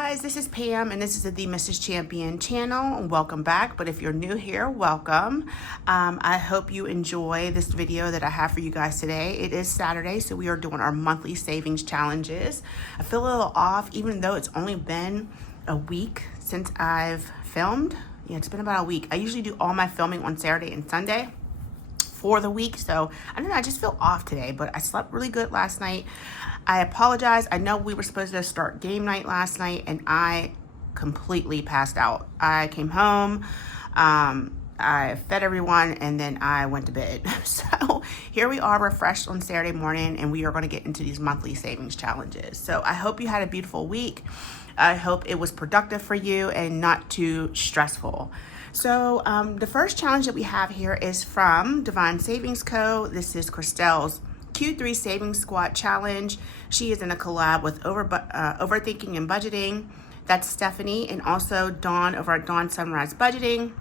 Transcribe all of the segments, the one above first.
guys, this is Pam and this is the Mrs. Champion channel. Welcome back, but if you're new here, welcome. I hope you enjoy this video that I have for you guys today. It is Saturday, so we are doing our monthly savings challenges. I feel a little off even though it's only been a week since I've filmed. Yeah, it's been about a week. I usually do all my filming on Saturday and Sunday for the week, so I don't know, I just feel off today, but I slept really good last night. I apologize. I know we were supposed to start game night last night and I completely passed out. I came home, I fed everyone, and then I went to bed. So here we are refreshed on Saturday morning, and we are going to get into these monthly savings challenges. So I hope you had a beautiful week. I hope it was productive for you and not too stressful. So the first challenge that we have here is from Divine Savings Co. This is Christelle's Q3 Savings Squad Challenge. She is in a collab with Overthinking and Budgeting. That's Stephanie, and also Dawn over at Dawn Sunrise Budgeting.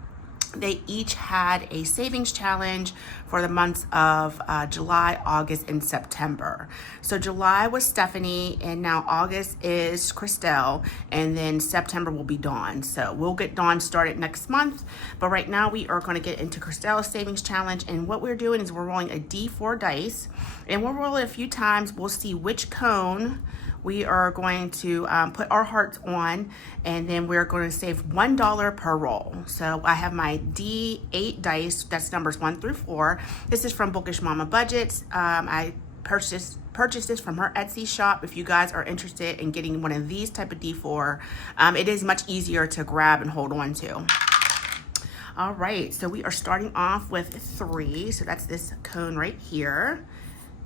They each had a savings challenge for the months of July, August, and September. So July was Stephanie, and now August is Christelle, and then September will be Dawn. So we'll get Dawn started next month, but right now we are going to get into Christelle's savings challenge, and what we're doing is we're rolling a D4 dice, and we'll roll it a few times. We'll see which cone we are going to put our hearts on, and then we're going to save $1 per roll. So I have my D8 dice, that's numbers 1 through 4. This is from Bookish Mama Budgets. I purchased this from her Etsy shop. If you guys are interested in getting one of these type of D4, it is much easier to grab and hold on to. All right, so we are starting off with 3. So that's this cone right here.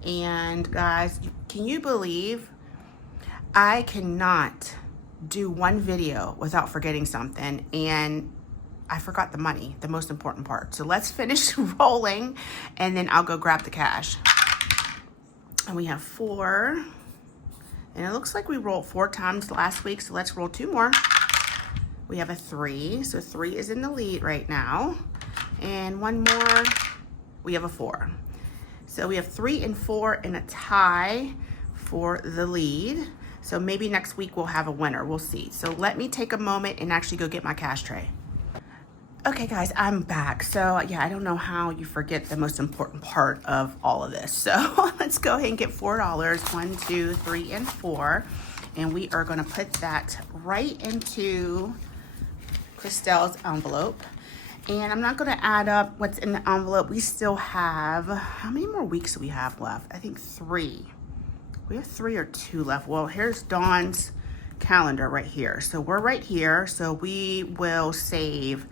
And guys, can you believe I cannot do one video without forgetting something, and I forgot the money, the most important part. So let's finish rolling, and then I'll go grab the cash. And we have 4, and it looks like we rolled 4 times last week, so let's roll 2 more. We have a 3, so 3 is in the lead right now. And 1 more, we have a 4. So we have 3 and 4 in a tie for the lead. So maybe next week we'll have a winner, we'll see. So let me take a moment and actually go get my cash tray. Okay guys, I'm back. So yeah, I don't know how you forget the most important part of all of this. So let's go ahead and get $4, 1, 2, 3, and 4. And we are gonna put that right into Christelle's envelope. And I'm not gonna add up what's in the envelope. We still have, how many more weeks do we have left? I think 3. We have 3 or 2 left. Well, here's Dawn's calendar right here. So we're right here. So we will save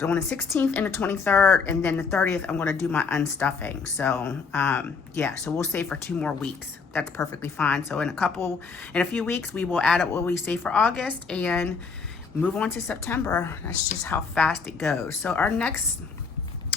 on the 16th and the 23rd, and then the 30th, I'm going to do my unstuffing. So yeah, so we'll save for 2 more weeks. That's perfectly fine. So in a few weeks, we will add up what we save for August and move on to September. That's just how fast it goes. So our next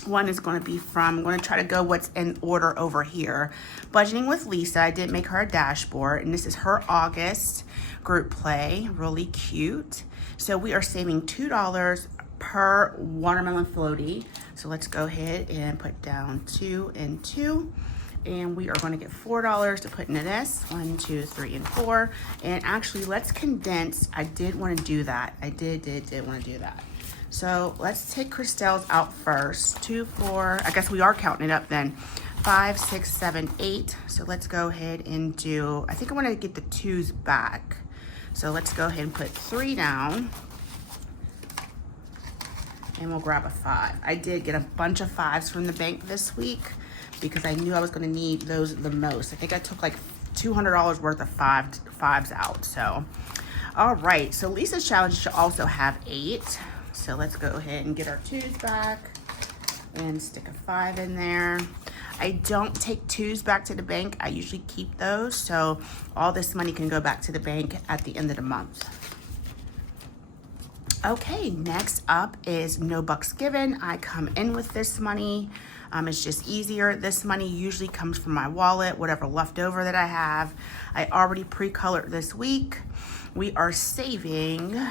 one is going to be from, I'm going to try to go what's in order over here. Budgeting with Lisa. I did make her a dashboard, and this is her August group play. Really cute. So we are saving $2 per watermelon floaty. So let's go ahead and put down 2 and 2. And we are going to get $4 to put into this. 1, 2, 3, and 4. And actually, let's condense. I did want to do that. I did want to do that. So let's take Christelle's out first. 2, 4, I guess we are counting it up then. 5, 6, 7, 8. So let's go ahead and do, I think I want to get the 2s back. So let's go ahead and put 3 down. And we'll grab a 5. I did get a bunch of 5s from the bank this week because I knew I was going to need those the most. I think I took like $200 worth of 5s out. So, all right. So Lisa's challenge should also have 8. So let's go ahead and get our 2s back and stick a 5 in there. I don't take 2s back to the bank. I usually keep those. So all this money can go back to the bank at the end of the month. Okay, next up is No Bucks Given. I come in with this money. It's just easier. This money usually comes from my wallet, whatever leftover that I have. I already pre-colored this week. We are saving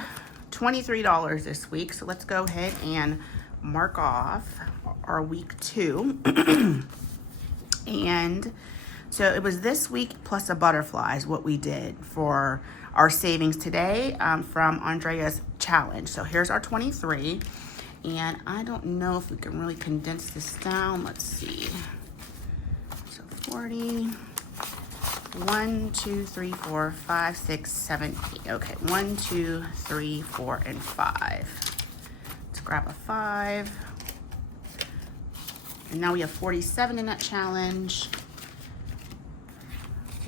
$23 this week. So let's go ahead and mark off our week 2. And So it was this week plus a butterfly is what we did for our savings today from Andrea's challenge. So here's our 23. And I don't know if we can really condense this down. Let's see. So 40. 1, 2, 3, 4, 5, 6, 7, 8. Okay, 1, 2, 3, 4, and 5. Let's grab a 5. And now we have 47 in that challenge.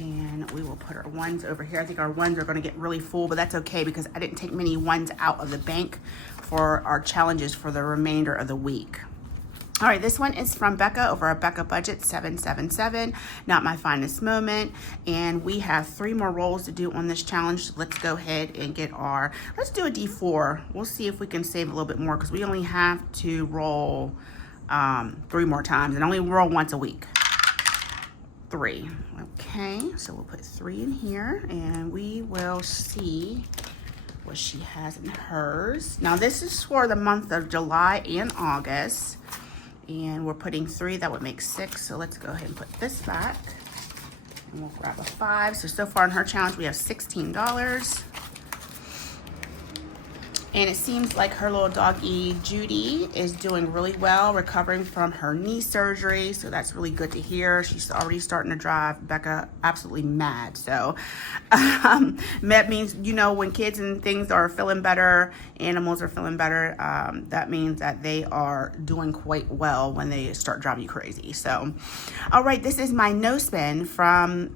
And we will put our ones over here. I think our ones are going to get really full, but that's okay because I didn't take many ones out of the bank for our challenges for the remainder of the week. All right, this one is from Becca over at Becca Budget 777, Not My Finest Moment. And we have 3 more rolls to do on this challenge. Let's go ahead and get let's do a D4. We'll see if we can save a little bit more because we only have to roll 3 more times and only roll once a week. 3. Okay, so we'll put 3 in here and we will see what she has in hers. Now this is for the month of July and August. And we're putting 3, that would make 6. So let's go ahead and put this back. And we'll grab a 5. So far in her challenge, we have $16. And it seems like her little doggy, Judy, is doing really well, recovering from her knee surgery. So that's really good to hear. She's already starting to drive Becca absolutely mad. So that means, you know, when kids and things are feeling better, animals are feeling better, that means that they are doing quite well when they start driving you crazy. So, all right, this is my no spin from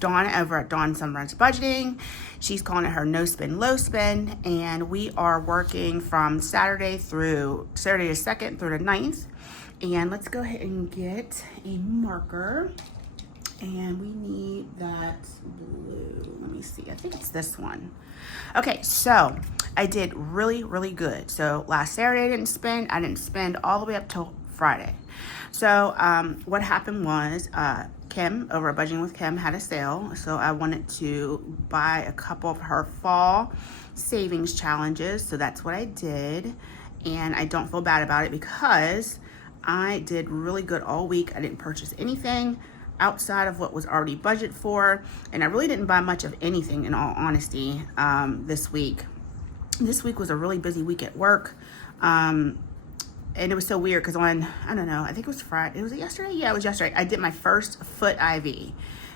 Dawn over at Dawn Sunrise Budgeting. She's calling it her no spin, low spin, and we are working from Saturday the 2nd through the 9th. And let's go ahead and get a marker. And we need that blue. Let me see. I think it's this one. Okay, so I did really, really good. So last Saturday I didn't spend. I didn't spend all the way up till Friday. So what happened was Kim over at Budgeting with Kim had a sale. So I wanted to buy a couple of her fall savings challenges. So that's what I did. And I don't feel bad about it because I did really good all week. I didn't purchase anything outside of what was already budgeted for. And I really didn't buy much of anything, in all honesty, this week. This week was a really busy week at work. And it was so weird because I don't know, I think it was Friday. Was it yesterday? Yeah, it was yesterday. I did my first foot IV.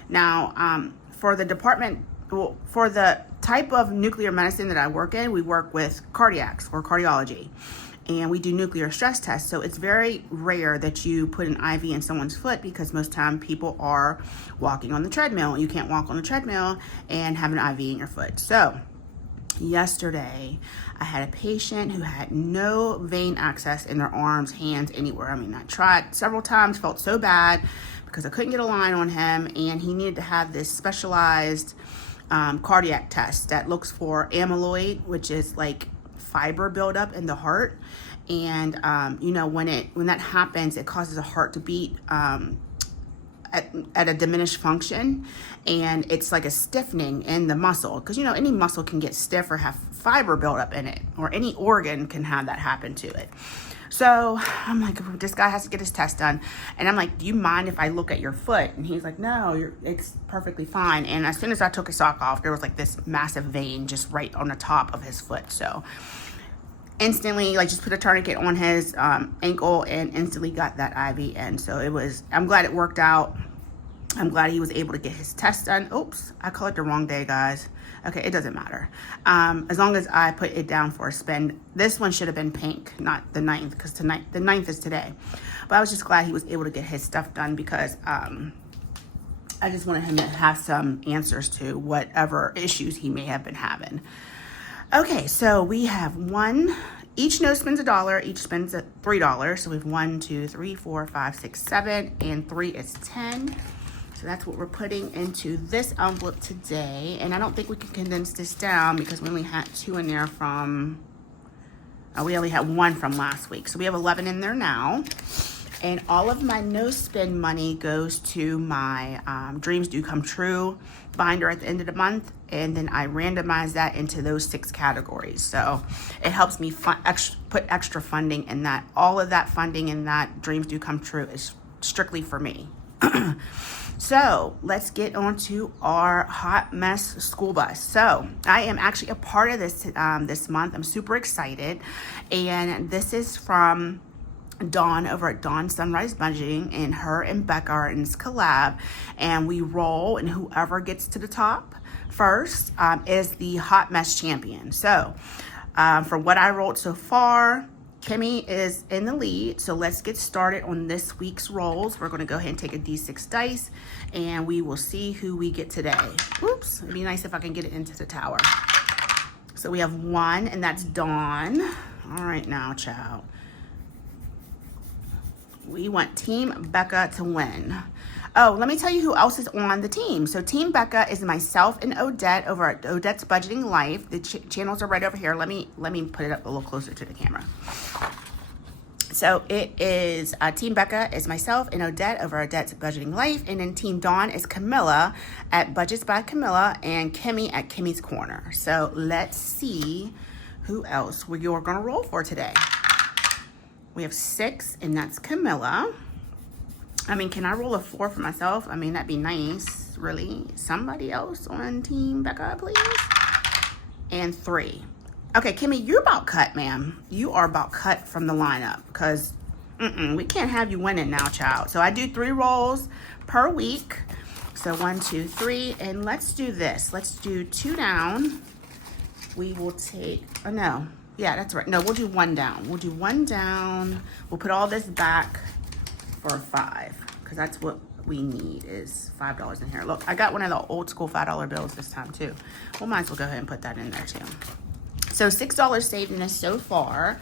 Now, for the department, well, for the type of nuclear medicine that I work in, we work with cardiacs or cardiology. And we do nuclear stress tests. So it's very rare that you put an IV in someone's foot because most time people are walking on the treadmill. You can't walk on the treadmill and have an IV in your foot. So yesterday, I had a patient who had no vein access in their arms, hands, anywhere. I mean, I tried several times, felt so bad because I couldn't get a line on him, and he needed to have this specialized cardiac test that looks for amyloid, which is like fiber buildup in the heart. And you know, when that happens, it causes the heart to beat at a diminished function, and it's like a stiffening in the muscle, because you know any muscle can get stiff or have fiber buildup in it, or any organ can have that happen to it. So I'm like, this guy has to get his test done, and I'm like, do you mind if I look at your foot? And he's like, no, it's perfectly fine. And as soon as I took his sock off, there was like this massive vein just right on the top of his foot. So instantly, like, just put a tourniquet on his ankle and instantly got that IV in. So I'm glad it worked out. I'm glad he was able to get his test done. Oops, I colored the wrong day, guys. Okay, it doesn't matter. As long as I put it down for a spend. This one should have been pink, not the 9th, because the 9th is today. But I was just glad he was able to get his stuff done because I just wanted him to have some answers to whatever issues he may have been having. Okay, so we have each no spends $1, each spends $3. So we have 1, 2, 3, 4, 5, 6, 7, and 3 is 10. So that's what we're putting into this envelope today. And I don't think we can condense this down because we only had 2 in there we only had 1 from last week. So we have 11 in there now. And all of my no spend money goes to my Dreams Do Come True binder at the end of the month. And then I randomize that into those 6 categories. So it helps me put extra funding in that. All of that funding in that Dreams Do Come True is strictly for me. So let's get on to our hot mess school bus. So I am actually a part of this this month. I'm super excited, and this is from Dawn over at Dawn Sunrise Budgeting, and her and Becca are in this collab, and we roll, and whoever gets to the top first is the hot mess champion. So from what I rolled so far, Kimmy is in the lead. So let's get started on this week's rolls. We're going to go ahead and take a D6 dice, and we will see who we get today. Oops, it'd be nice if I can get it into the tower. So we have 1, and that's Dawn. All right now, child. We want Team Becca to win. Oh, let me tell you who else is on the team. So Team Becca is myself and Odette over at Odette's Budgeting Life. The channels are right over here. Let me put it up a little closer to the camera. So it is Team Becca is myself and Odette over at Odette's Budgeting Life, and then Team Dawn is Camilla at Budgets by Camilla and Kimmy at Kimmy's Corner. So let's see who else you're going to roll for today. We have 6, and that's Camilla. I mean, can I roll a 4 for myself? I mean, that'd be nice, really. Somebody else on Team Becca, please. And 3. Okay, Kimmy, you're about cut, ma'am. You are about cut from the lineup, because we can't have you winning now, child. So I do 3 rolls per week. So 1, 2, 3, and let's do this. Let's do 2 down. We will take, oh no. Yeah, that's right. No, we'll do 1 down. We'll do 1 down. We'll put all this back for 5, because that's what we need is $5 in here. Look, I got one of the old school $5 bills this time too. Well, might as well go ahead and put that in there too. So $6 saved in this so far.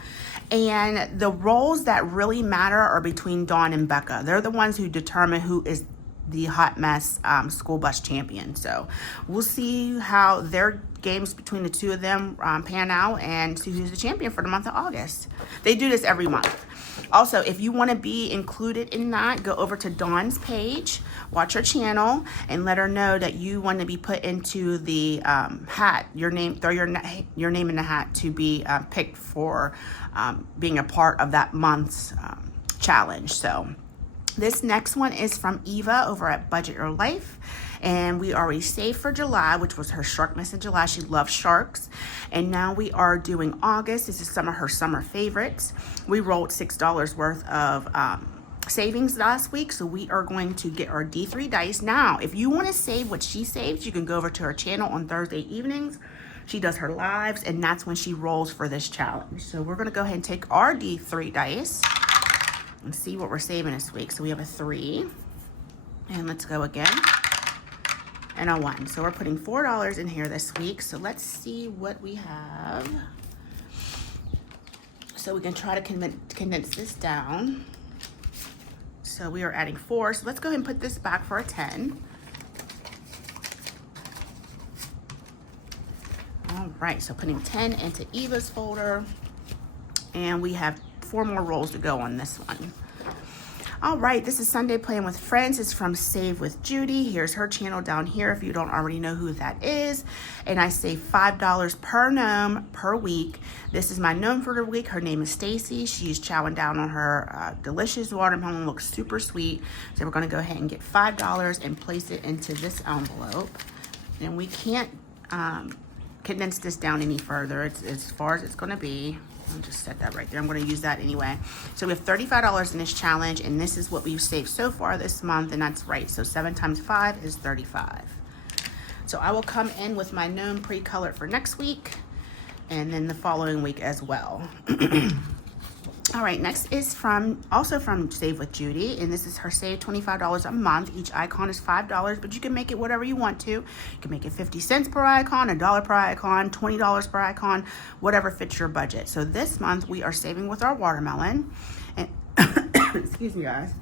And the rolls that really matter are between Dawn and Becca. They're the ones who determine who is the hot mess school bus champion. So we'll see how their games between the two of them pan out, and see who's the champion for the month of August. They do this every month. Also, if you want to be included in that, go over to Dawn's page, watch her channel, and let her know that you want to be put into the hat. Your name, throw your name in the hat to be picked for being a part of that month's challenge. So this next one is from Eva over at Budget Your Life. And we already saved for July, which was her shark mess in July. She loves sharks. And now we are doing August. This is some of her summer favorites. We rolled $6 worth of savings last week. So we are going to get our D3 dice. Now, if you want to save what she saves, you can go over to her channel on Thursday evenings. She does her lives, and that's when she rolls for this challenge. So we're going to go ahead and take our D3 dice and see what we're saving this week. So we have a 3. And let's go again. And a 1. So we're putting $4 in here this week. So let's see what we have. So we can try to condense this down. So we are adding 4. So let's go ahead and put this back for a 10. All right, so putting 10 into Eva's folder. And we have 4 more rolls to go on this one. All right, this is Sunday Playing with Friends. It's from Save with Judy. Here's her channel down here if you don't already know who that is. And I save $5 per gnome per week. This is my gnome for the week. Her name is Stacy. She's chowing down on her delicious watermelon. Looks super sweet. So we're going to go ahead and get $5 and place it into this envelope. And we can't condense this down any further. It's as far as it's going to be. I'll just set that right there. I'm going to use that anyway. So we have $35 in this challenge, and this is what we've saved so far this month, and that's right. So 7 times 5 is 35. So I will come in with my gnome pre-colored for next week, and then the following week as well. All right, next is also from Save with Judy, and this is her save $25 a month. Each icon is $5, but you can make it whatever you want to. You can make it 50 cents per icon, $1 per icon, $20 per icon, whatever fits your budget. So this month we are saving with our watermelon. And excuse me, guys.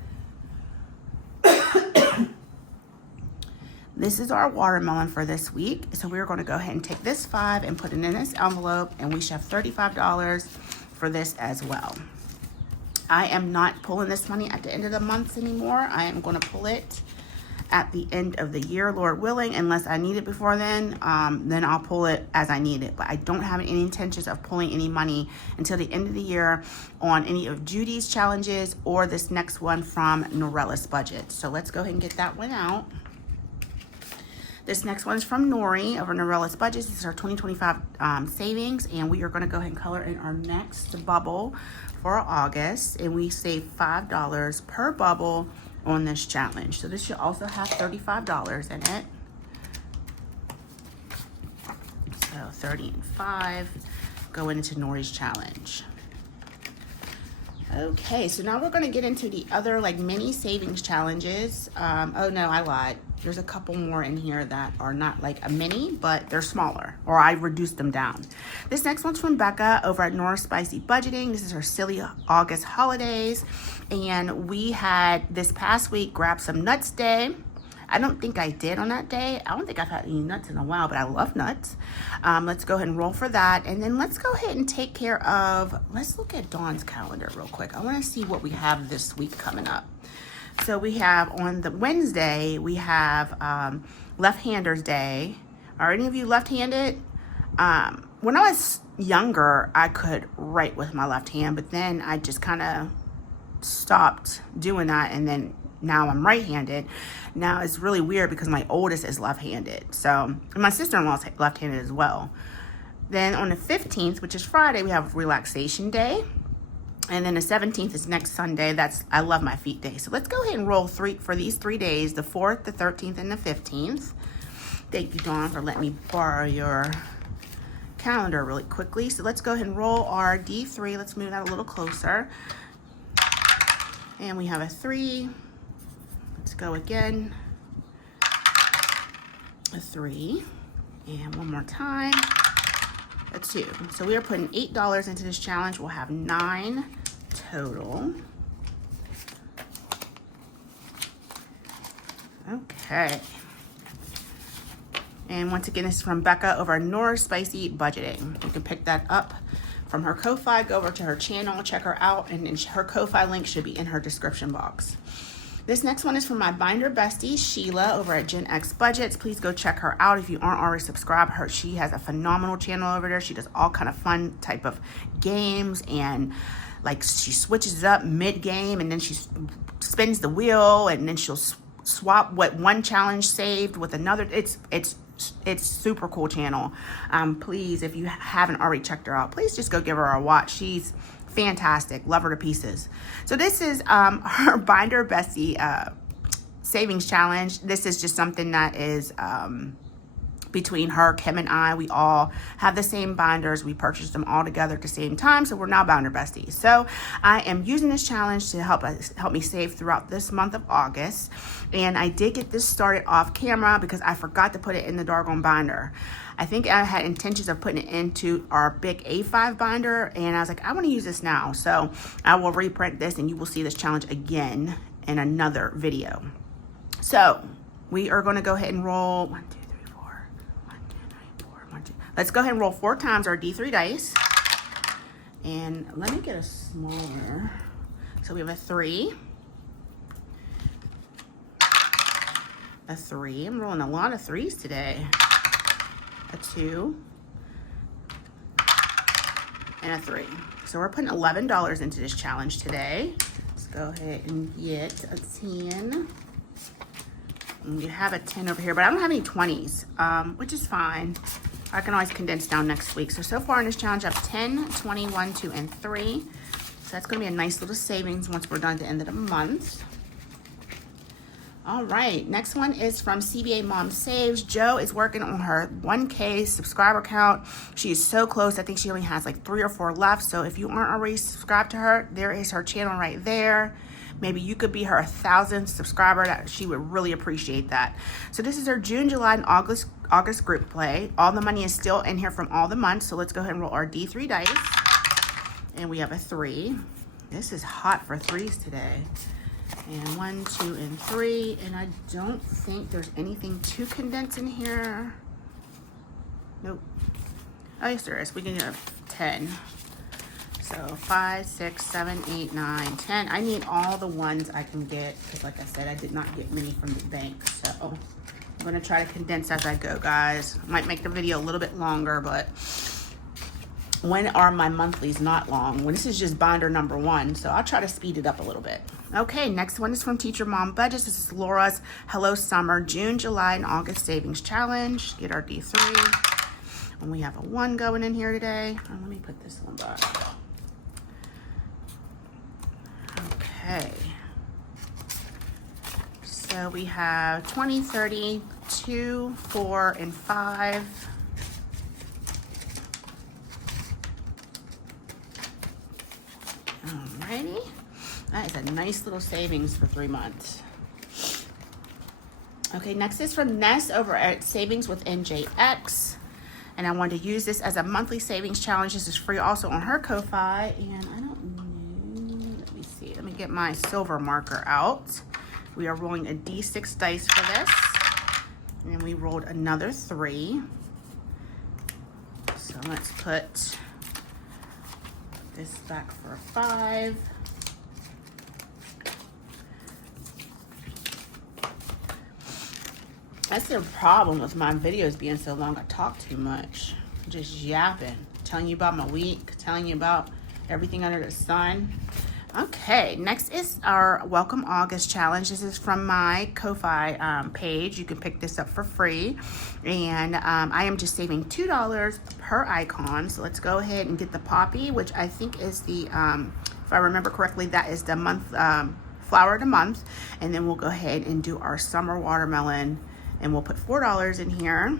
This is our watermelon for this week. So we're going to go ahead and take this 5 and put it in this envelope, and we should have $35 for this as well. I am not pulling this money at the end of the month anymore. I am going to pull it at the end of the year, Lord willing, unless I need it before then I'll pull it as I need it. But I don't have any intentions of pulling any money until the end of the year on any of Judy's challenges or this next one from Norella's budget. So let's go ahead and get that one out. This next one is from Nori over Norella's budget. This is our 2025 savings, and we are going to go ahead and color in our next bubble for August, and we save $5 per bubble on this challenge. So this should also have $35 in it. So 30 and 5 going into Nori's challenge. Okay, so now we're going to get into the other like mini savings challenges. Oh no, I lied. There's a couple more in here that are not like a mini, but they're smaller, or I reduced them down. This next one's from Becca over at Nora Spicy Budgeting. This is her Silly August Holidays. And we had this past week grab some nuts day. I don't think I did on that day. I don't think I've had any nuts in a while, but I love nuts. Let's go ahead and roll for that. And then let's go ahead and take care of, let's look at Dawn's calendar real quick. I want to see what we have this week coming up. So we have on the Wednesday, we have Left-Handers Day. Are any of you left-handed? When I was younger, I could write with my left hand, but then I just kind of stopped doing that, and then now I'm right-handed. Now it's really weird because my oldest is left-handed. So, and my sister-in-law's left-handed as well. Then on the 15th, which is Friday, we have Relaxation Day. And then the 17th is next Sunday. That's I Love My Feet Day. So let's go ahead and roll for these 3 days, the 4th, the 13th, and the 15th. Thank you, Dawn, for letting me borrow your calendar really quickly. So let's go ahead and roll our D3. Let's move that a little closer. And we have a 3. Let's go again. A 3. And one more time. A 2. So we are putting $8 into this challenge. We'll have 9 total. Okay. And once again, this is from Becca over at Nora Spicy Budgeting. You can pick that up from her Ko-Fi. Go over to her channel, check her out, and her Ko-Fi link should be in her description box. This next one is from my binder bestie, Sheila, over at Gen X Budgets. Please go check her out if you aren't already subscribed. She has a phenomenal channel over there. She does all kind of fun type of games, and like she switches it up mid-game, and then she spins the wheel, and then she'll swap what one challenge saved with another. It's super cool channel. Please, if you haven't already checked her out, please just go give her a watch. She's fantastic. Love her to pieces. So this is her binder bestie savings challenge. This is just something that is between her, Kim, and I. We all have the same binders. We purchased them all together at the same time, so we're now binder besties. So I am using this challenge to help me save throughout this month of August. And I did get this started off camera because I forgot to put it in the doggone binder. I think I had intentions of putting it into our big A5 binder, and I was like, I want to use this now. So I will reprint this, and you will see this challenge again in another video. So we are going to go ahead and roll 1, 2, 3, 4. 1, 2, 3, 4. 1, 2. Let's go ahead and roll 4 times our D3 dice. And let me get a smaller. So we have a 3. A 3. I'm rolling a lot of 3s today. A 2. And a 3. So we're putting $11 into this challenge today. Let's go ahead and get a 10. And you have a 10 over here, but I don't have any 20s, which is fine. I can always condense down next week. So far in this challenge, I have 10, 20, 1, 2, and 3. So that's going to be a nice little savings once we're done at the end of the month. All right, next one is from CBA Mom Saves. Joe is working on her 1K subscriber count. She is so close. I think she only has like 3 or 4 left. So if you aren't already subscribed to her, there is her channel right there. Maybe you could be her 1,000th subscriber. She would really appreciate that. So this is her June, July, and August group play. All the money is still in here from all the months. So let's go ahead and roll our D3 dice. And we have a 3. This is hot for 3s today. And 1, 2, and 3. And I don't think there's anything to condense in here. Nope. Oh, yes, there is. We can get a 10. So 5, 6, 7, 8, 9, 10. I need all the ones I can get because, like I said, I did not get many from the bank. So I'm going to try to condense as I go, guys. Might make the video a little bit longer, but when are my monthlies not long? When this is just binder number 1, so I'll try to speed it up a little bit. Okay, next one is from Teacher Mom Budgets. This is Laura's Hello Summer June, July, and August Savings Challenge. Get our D3. And we have a 1 going in here today. Oh, let me put this one back. Okay. So we have 20, 30, 2, 4, and 5. Alrighty. That is a nice little savings for 3 months. Okay, next is from Ness over at Savings with NJX. And I wanted to use this as a monthly savings challenge. This is free also on her Ko-Fi. And I don't know, let me see. Let me get my silver marker out. We are rolling a D6 dice for this. And we rolled another 3. So let's put this back for a 5. That's the problem with my videos being so long. I talk too much. I'm just yapping. Telling you about my week. Telling you about everything under the sun. Okay, next is our Welcome August challenge. This is from my Ko-Fi page. You can pick this up for free. And I am just saving $2 per icon. So let's go ahead and get the Poppy, which I think is the, if I remember correctly, that is the month, flower of the month. And then we'll go ahead and do our summer watermelon. And we'll put $4 in here.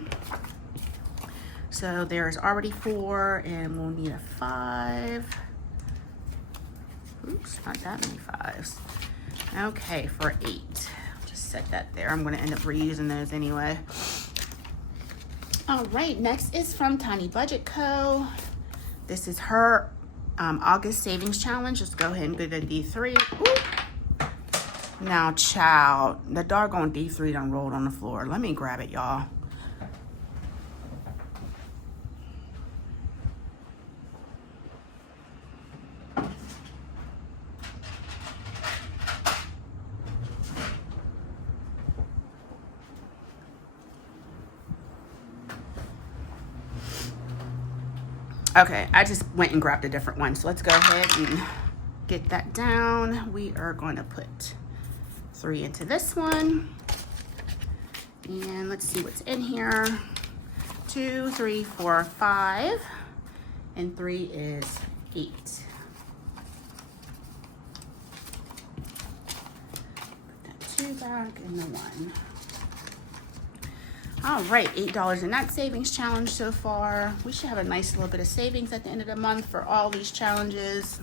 So there's already 4, and we'll need a 5. Oops, not that many 5s. Okay, for 8. Just set that there. I'm going to end up reusing those anyway. All right, next is from Tiny Budget Co. This is her August Savings Challenge. Let's go ahead and get a D3. Ooh. Now, child, the doggone D3 done rolled on the floor. Let me grab it, y'all. Okay, I just went and grabbed a different one. So let's go ahead and get that down. We are going to put 3 into this one. And let's see what's in here. 2, 3, 4, 5. And 3 is 8. Put that 2 back and the 1. All right, $8 in that savings challenge so far. We should have a nice little bit of savings at the end of the month for all these challenges.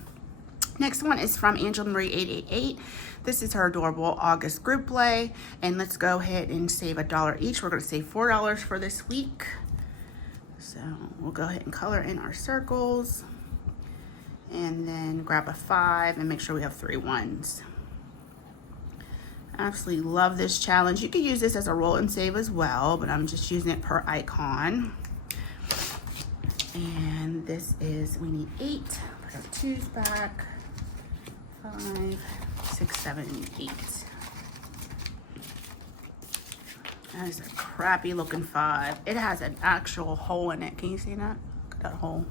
Next one is from Angela Marie 888. This is her adorable August group play. And let's go ahead and save $1 each. We're going to save $4 for this week. So we'll go ahead and color in our circles. And then grab a 5 and make sure we have 3 1s. Absolutely love this challenge. You can use this as a roll and save as well, but I'm just using it per icon. And this is, we need 8. Put our 2s back. 5, 6, 7, 8. That is a crappy looking 5. It has an actual hole in it. Can you see that? Look at that hole.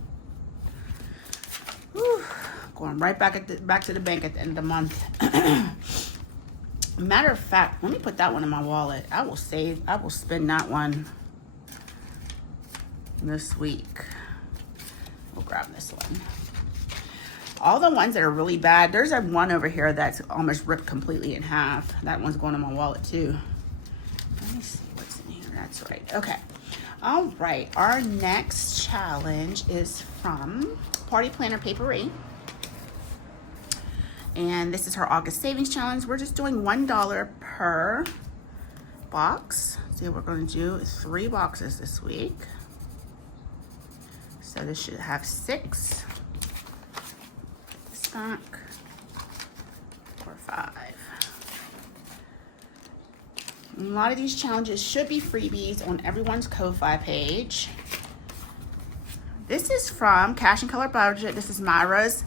Whew. Going right back to the bank at the end of the month. Matter of fact, let me put that one in my wallet. I will spend that one this week. We'll grab this one. All the ones that are really bad, there's a one over here that's almost ripped completely in half. That one's going in my wallet too. Let me see what's in here. That's right. Okay. All right. Our next challenge is from Party Planner Papery. And this is her August Savings Challenge. We're just doing $1 per box. So we're going to do 3 boxes this week. So this should have 6. Put this back. Or 5. A lot of these challenges should be freebies on everyone's Ko-Fi page. This is from Cash and Color Budget. This is Myra's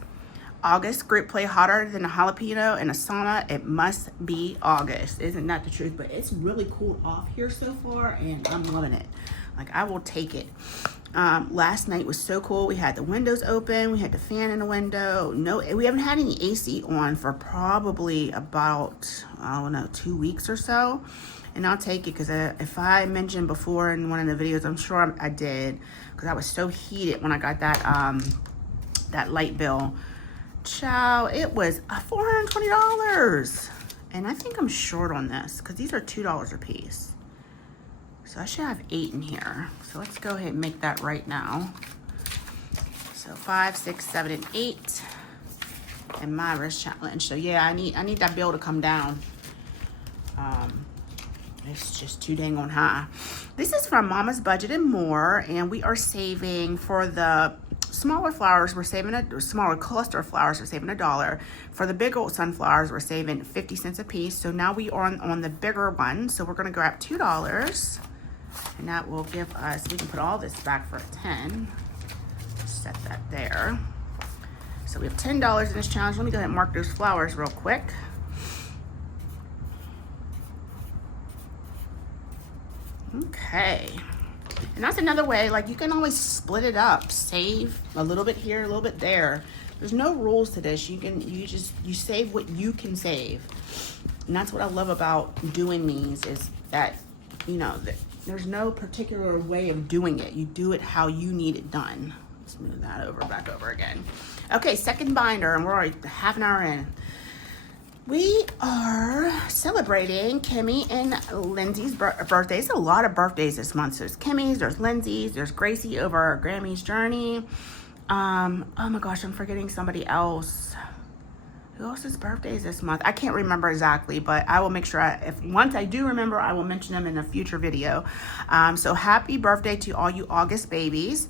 August group play, hotter than a jalapeno in a sauna. It must be August. Isn't that the truth? But it's really cooled off here so far, and I'm loving it. Like, I will take it. Last night was so cool. We had the windows open. We had the fan in the window. No, we haven't had any AC on for probably about, I don't know, 2 weeks or so. And I'll take it because if I mentioned before in one of the videos, I'm sure I did, because I was so heated when I got that light bill. Child, it was $420. And I think I'm short on this because these are $2 a piece. So I should have 8 in here. So let's go ahead and make that right now. So 5, 6, 7, and 8. And Myra's challenge. So yeah, I need that bill to come down. It's just too dang on high. This is from Mama's Budget and More, and we are saving for the smaller flowers. We're saving a smaller cluster of flowers. We're saving $1. For the big old sunflowers, we're saving 50 cents a piece. So now we are on the bigger one. So we're gonna grab $2, and that will give us. We can put all this back for 10. Set that there. So we have $10 in this challenge. Let me go ahead and mark those flowers real quick. Okay, and that's another way, like, you can always split it up, save a little bit here, a little bit there. There's no rules to this. You save what you can save. And that's what I love about doing these, is that, you know, there's no particular way of doing it. You do it how you need it done. Let's move that back over again. Okay, second binder, and we're already half an hour in. We are celebrating Kimmy and Lindsay's birthdays. A lot of birthdays this month. So there's Kimmy's, there's Lindsay's, there's Gracie over Grammy's journey. Oh my gosh, I'm forgetting somebody else. Who else's birthday is this month? I can't remember exactly, but I will make sure once I do remember, I will mention them in a future video. So happy birthday to all you August babies.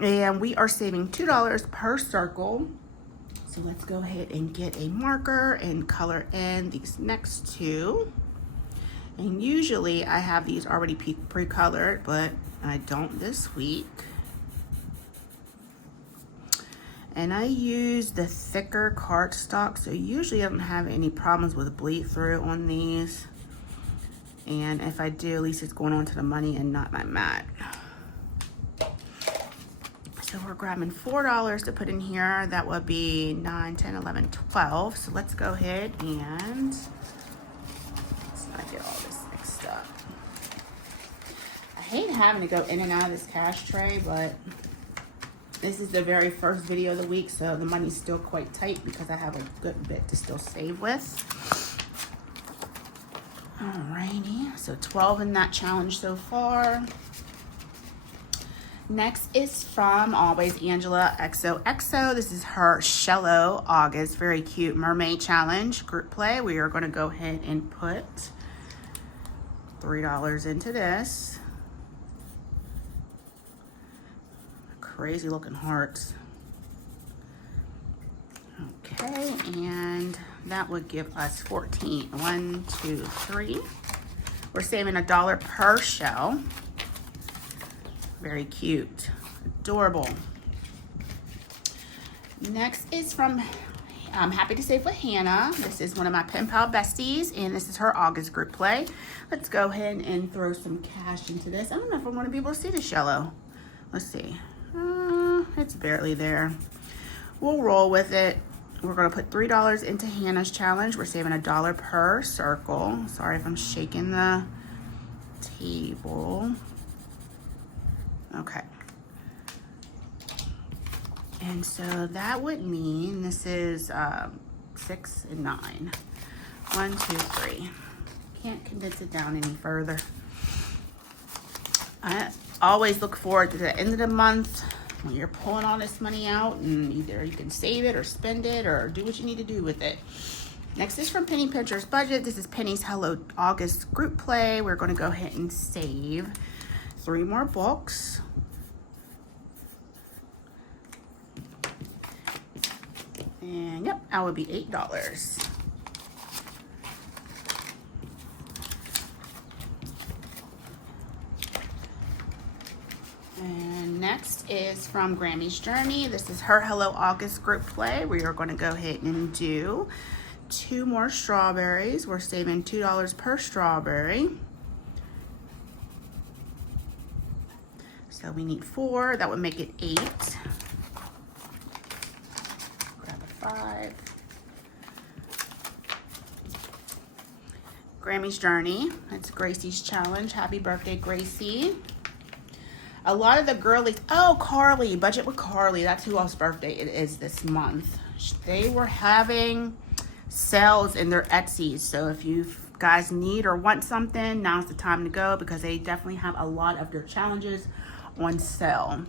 And we are saving $2 per circle. So let's go ahead and get a marker and color in these next two. And usually I have these already pre-colored, but I don't this week. And I use the thicker cardstock, so usually I don't have any problems with bleed through on these. And if I do, at least it's going on to the money and not my mat. So we're grabbing $4 to put in here. That would be 9, 10, 11, 12. So let's go ahead and let's not get all this mixed up. I hate having to go in and out of this cash tray, but this is the very first video of the week, so the money's still quite tight because I have a good bit to still save with. Alrighty, so 12 in that challenge so far. Next is from Always Angela XOXO. This is her Shello August, very cute mermaid challenge group play. We are going to go ahead and put $3 into this. Crazy looking hearts. Okay, and that would give us 14. 1, 2, 3. We're saving $1 per shell. Very cute, adorable. Next is from Happy to Save with Hannah. This is one of my pen pal besties, and this is her August group play. Let's go ahead and throw some cash into this. I don't know if I want to be able to see the shello. Let's see. It's barely there. We'll roll with it. We're going to put $3 into Hannah's challenge. We're saving $1 per circle. Sorry if I'm shaking the table. Okay. And so that would mean this is 6 and 9. 1, 2, 3. Can't condense it down any further. I always look forward to the end of the month when you're pulling all this money out, and either you can save it or spend it or do what you need to do with it. Next is from Penny Pincher's Budget. This is Penny's Hello August group play. We're going to go ahead and save 3 more books. And yep, that would be $8. And next Next is from Grammy's Journey. This is her Hello August group play. We are going to go ahead and do 2 more strawberries. We're saving $2 per strawberry. So we need 4. That would make it 8. Grab a 5. Grammy's Journey. That's Gracie's challenge. Happy birthday, Gracie. A lot of the girlies, oh, Carly, Budget with Carly. That's who else's birthday it is this month. They were having sales in their Etsy. So if you guys need or want something, now's the time to go because they definitely have a lot of their challenges on sale.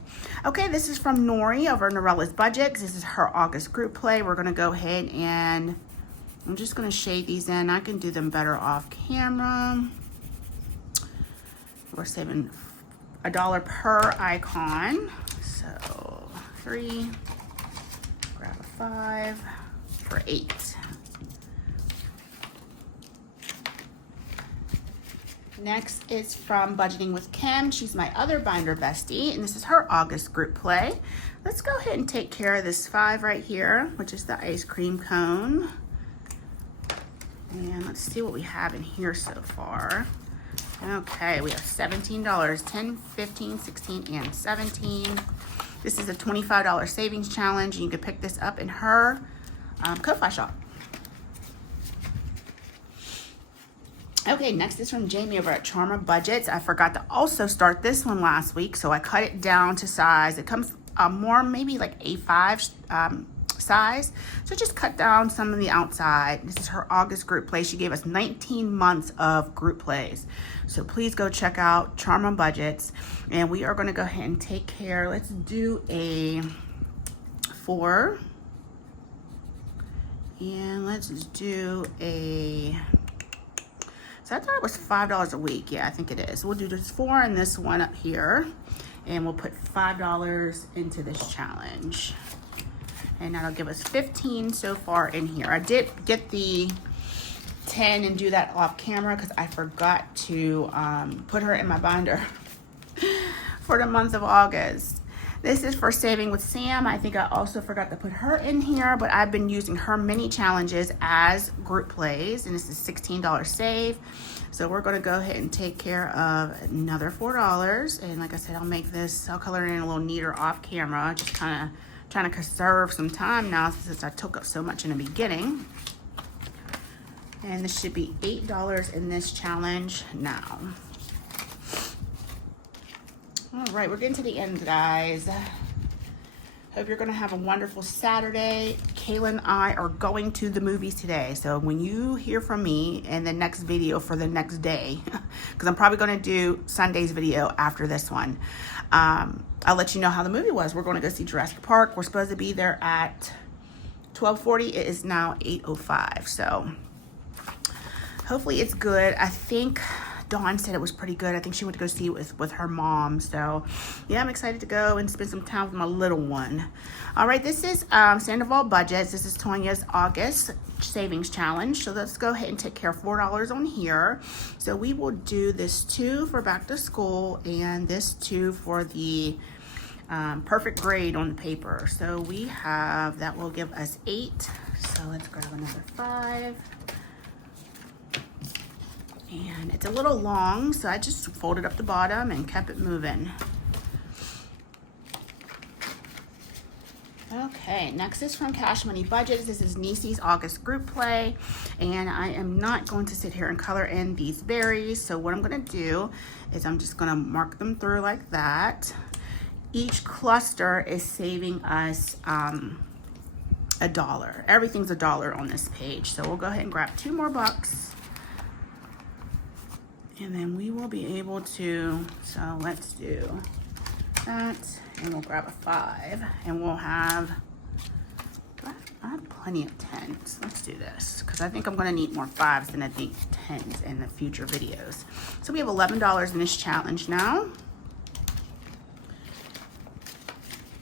Okay, this is from Nori over Norella's Budget. This is her August group play. We're going to go ahead and I'm just going to shade these in. I can do them better off camera. We're saving $1 per icon. So 3, grab a 5 for 8. Next is from Budgeting with Kim. She's my other binder bestie, and this is her August group play. Let's go ahead and take care of this 5 right here, which is the ice cream cone. And let's see what we have in here so far. Okay, we have $17, 10, 15, 16, and 17. This is a $25 savings challenge, and you can pick this up in her Ko-Fi shop. Okay, next is from Jamie over at Charma Budgets. I forgot to also start this one last week, so I cut it down to size. It comes more maybe like A5 size. So just cut down some of the outside. This is her August group play. She gave us 19 months of group plays. So please go check out Charma Budgets. And we are going to go ahead and take care. Let's do a 4. And let's do a... So I thought it was $5 a week. Yeah, I think it is. We'll do this 4 and this one up here. And we'll put $5 into this challenge. And that'll give us 15 so far in here. I did get the 10 and do that off camera because I forgot to put her in my binder for the month of August. This is for Saving with Sam. I think I also forgot to put her in here, but I've been using her mini challenges as group plays, and this is $16 save. So we're gonna go ahead and take care of another $4. And like I said, I'll color it in a little neater off camera, just kind of trying to conserve some time now since I took up so much in the beginning. And this should be $8 in this challenge now. All right, we're getting to the end, guys. Hope you're gonna have a wonderful Saturday. Kayla and I are going to the movies today. So when you hear from me in the next video for the next day, because I'm probably gonna do Sunday's video after this one, I'll let you know how the movie was. We're gonna go see Jurassic Park. We're supposed to be there at 12:40. It is now 8:05. So hopefully it's good. I think Dawn said it was pretty good. I think she went to go see it with her mom. So yeah, I'm excited to go and spend some time with my little one. All right, this is Sandoval Budgets. This is Tanya's August savings challenge. So let's go ahead and take care of $4 on here. So we will do this 2 for back to school and this 2 for the perfect grade on the paper. So we have, that will give us 8. So let's grab another 5. And it's a little long, so I just folded up the bottom and kept it moving. Okay, next is from Cash Money Budgets. This is Niecy's August group play, and I am not going to sit here and color in these berries. So what I'm gonna do is I'm just gonna mark them through like that. Each cluster is saving us $1. Everything's $1 on this page. So we'll go ahead and grab 2 more bucks. And then we will be able to, so let's do that. And we'll grab a 5. And we'll have, I have plenty of 10s. Let's do this. Because I think I'm going to need more 5s than I think 10s in the future videos. So we have $11 in this challenge now.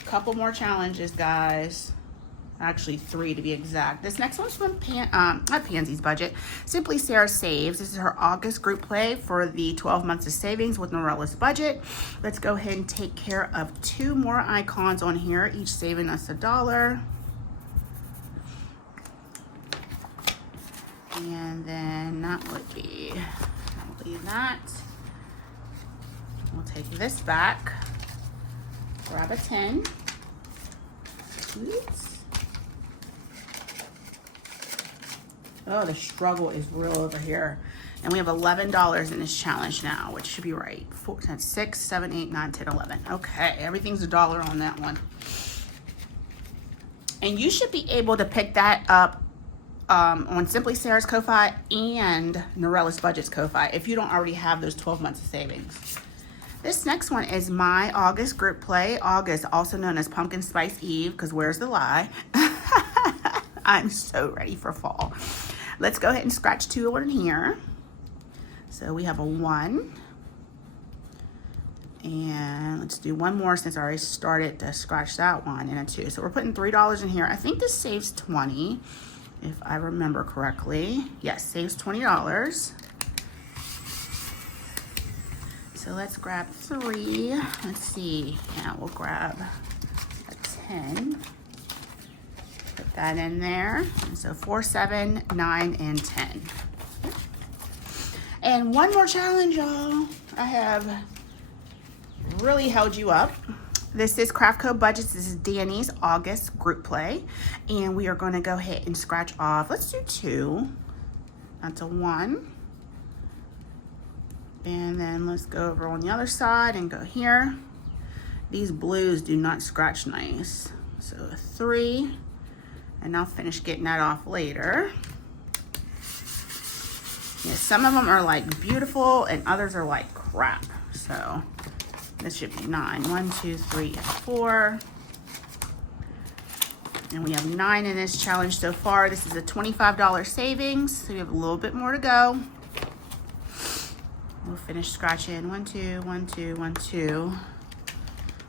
Couple more challenges, guys. Actually 3 to be exact. This next one's from not Pansy's Budget. Simply Sarah Saves. This is her August group play for the 12 months of savings with Norella's Budget. Let's go ahead and take care of 2 more icons on here, each saving us $1. And then that would be, I'll leave that. We'll take this back, grab a 10. Oops. Oh, the struggle is real over here. And we have $11 in this challenge now, which should be right. 4, 10, 6, 7, 8, 9, 10, 11. Okay, everything's $1 on that one. And you should be able to pick that up on Simply Sarah's Ko-Fi and Norella's Budget's Ko-Fi if you don't already have those 12 months of savings. This next one is my August group play. August, also known as Pumpkin Spice Eve, because where's the lie? I'm so ready for fall. Let's go ahead and scratch 2 in here. So we have a 1. And let's do 1 more since I already started to scratch that one, and a 2. So we're putting $3 in here. I think this saves 20, if I remember correctly. Yes, saves $20. So let's grab 3. Let's see. Yeah, we'll grab a 10. Put that in there. And so 4, 7, 9, and 10. And 1 more challenge, y'all. I have really held you up. This is Craft Code Budgets. This is Danny's August group play. And we are going to go ahead and scratch off. Let's do 2. That's a 1. And then let's go over on the other side and go here. These blues do not scratch nice. So a 3. And I'll finish getting that off later. Yeah, some of them are like beautiful and others are like crap. So this should be 9. 1, 2, 3, and 4. And we have 9 in this challenge so far. This is a $25 savings. So we have a little bit more to go. We'll finish scratching 1, 2, 1, 2, 1, 2.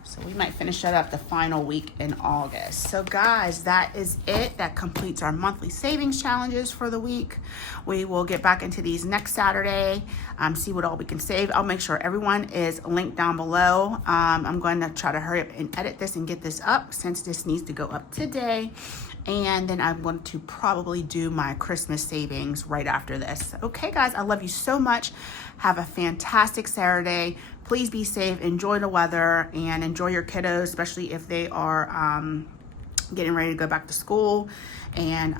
So we might finish that up the final week in August. So guys, that is it. That completes our monthly savings challenges for the week. We will get back into these next Saturday, see what all we can save. I'll make sure everyone is linked down below. I'm going to try to hurry up and edit this and get this up since this needs to go up today. And then I'm going to probably do my Christmas savings right after this. Okay, guys, I love you so much. Have a fantastic Saturday. Please be safe, enjoy the weather, and enjoy your kiddos, especially if they are getting ready to go back to school. And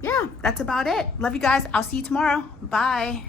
yeah, that's about it. Love you guys. I'll see you tomorrow. Bye.